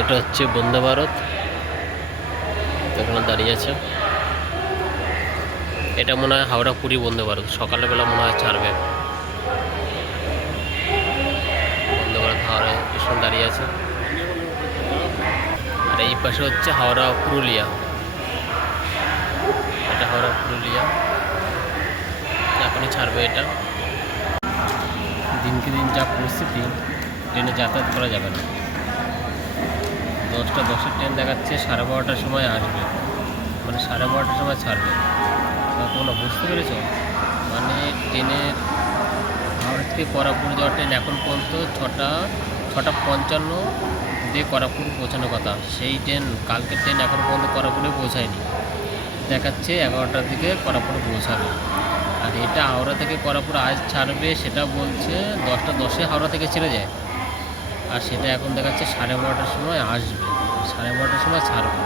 এটা হচ্ছে বন্দে ভারত, এখানে দাঁড়িয়ে আছে। এটা মনে হয় হাওড়া পুরী বন্দে ভারত, সকালবেলা মনে হয় ছাড়বে। বন্দে ভারত হাওড়া স্টেশন দাঁড়িয়ে আছে। আর এই পাশে হচ্ছে হাওড়া পুরুলিয়া, এটা হাওড়া পুরুলিয়া, এখনই ছাড়বে এটা। দিনকে দিন যা পরিস্থিতি, ট্রেনে যাতায়াত করা যাবে না। 10:10 ট্রেন দেখাচ্ছে 12:30টার সময় আসবে, মানে 12:30টার সময় ছাড়বে। তোমরা বুঝতে পেরেছো? মানে ট্রেনের হাওড়া থেকে করাপুর যাওয়ার ট্রেন এখন পর্যন্ত 6:55 দিয়ে করাপুর পৌঁছানোর কথা। সেই ট্রেন, কালকের ট্রেন এখন পর্যন্ত করাপুরে পৌঁছায়নি, দেখাচ্ছে 11টার দিকে করাপুরে পৌঁছাবে। আর এটা হাওড়া থেকে করাপুর আজ ছাড়বে, সেটা বলছে 10:10 হাওড়া থেকে ছেড়ে যায়, আর সেটা এখন দেখাচ্ছে 12:30টার সময় আসবে, 12:30টার সময় ছাড়বে।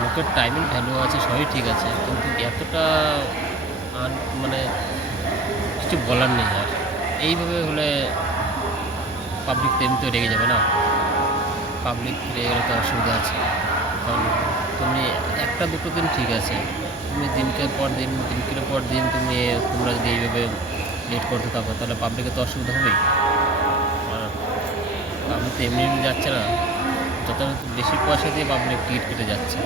লোকের টাইমিং ভ্যালু আছে, সবই ঠিক আছে, কিন্তু এতটা মানে কিছু বলার নেই। আর এইভাবে হলে পাবলিক তো এমনিতেও রেগে যাবে না, পাবলিক রেগে গেলে তো অসুবিধা আছে। কারণ তুমি একটা দুটো দিন ঠিক আছে, তুমি দিনকের পর দিন তোমরা যদি এইভাবে লেট করতে থাকো, তাহলে পাবলিকের তো অসুবিধা হবেই। আর পাবলিক তো এমনি যাচ্ছে না, যত বেশি পয়সা দিয়ে পাবলিক টিকিট কেটে যাচ্ছে।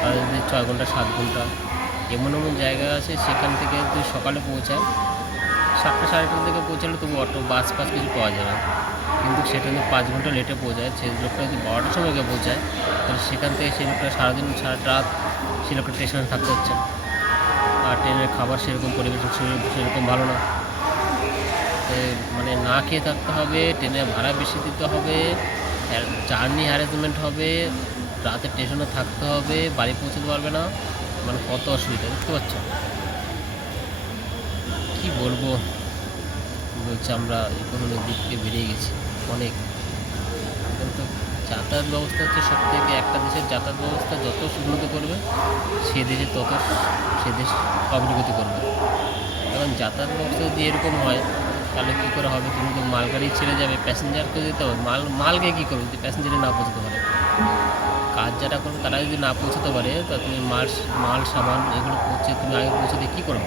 তারা যদি 6 ঘন্টা 7 ঘন্টা, এমন এমন জায়গা আছে সেখান থেকে যদি সকালে পৌঁছায়, 7টা 7:30 থেকে পৌঁছালে তবু অটো বাস কিছু পাওয়া যাবে। কিন্তু সেটা যদি 5 ঘন্টা লেটে পৌঁছায়, সেই লোকটা যদি 12টার সময় গিয়ে পৌঁছায়, তাহলে সেখান থেকে সেই লোকটা সারাদিন সারাটা রাত সেই লোকটা স্টেশনে থাকতে হচ্ছে। আর ট্রেনের খাবার সেরকম পরিবেশ সেরকম ভালো না, মানে না খেয়ে থাকতে হবে, ট্রেনের ভাড়া বেশি দিতে হবে, জার্নি হ্যারাসমেন্ট হবে, রাতে স্টেশনে থাকতে হবে, বাড়ি পৌঁছতে পারবে না, মানে কত অসুবিধা দেখতে পাচ্ছ। কি বলবো, বলছে আমরা ইকোনমিক দিক থেকে বেরিয়ে গেছি অনেক, কিন্তু যাতায়াত ব্যবস্থা হচ্ছে সব থেকে, একটা দেশের যাতায়াত ব্যবস্থা যত উন্নত করবে সে দেশে তত সে দেশ অগ্রগতি করবে। কারণ যাতায়াত ব্যবস্থা যদি এরকম হয়, তাহলে কী করে হবে? তুমি তো মালগাড়ি ছেড়ে যাবে, প্যাসেঞ্জারকে দিতে হবে, মালকে কী করবে যদি প্যাসেঞ্জারে না পৌঁছতে পারে? কাজ যারা করবে তারা যদি না পৌঁছতে পারে, তা তুমি মাল সামান এগুলো তুমি আগে পৌঁছে দিয়ে কী করবে?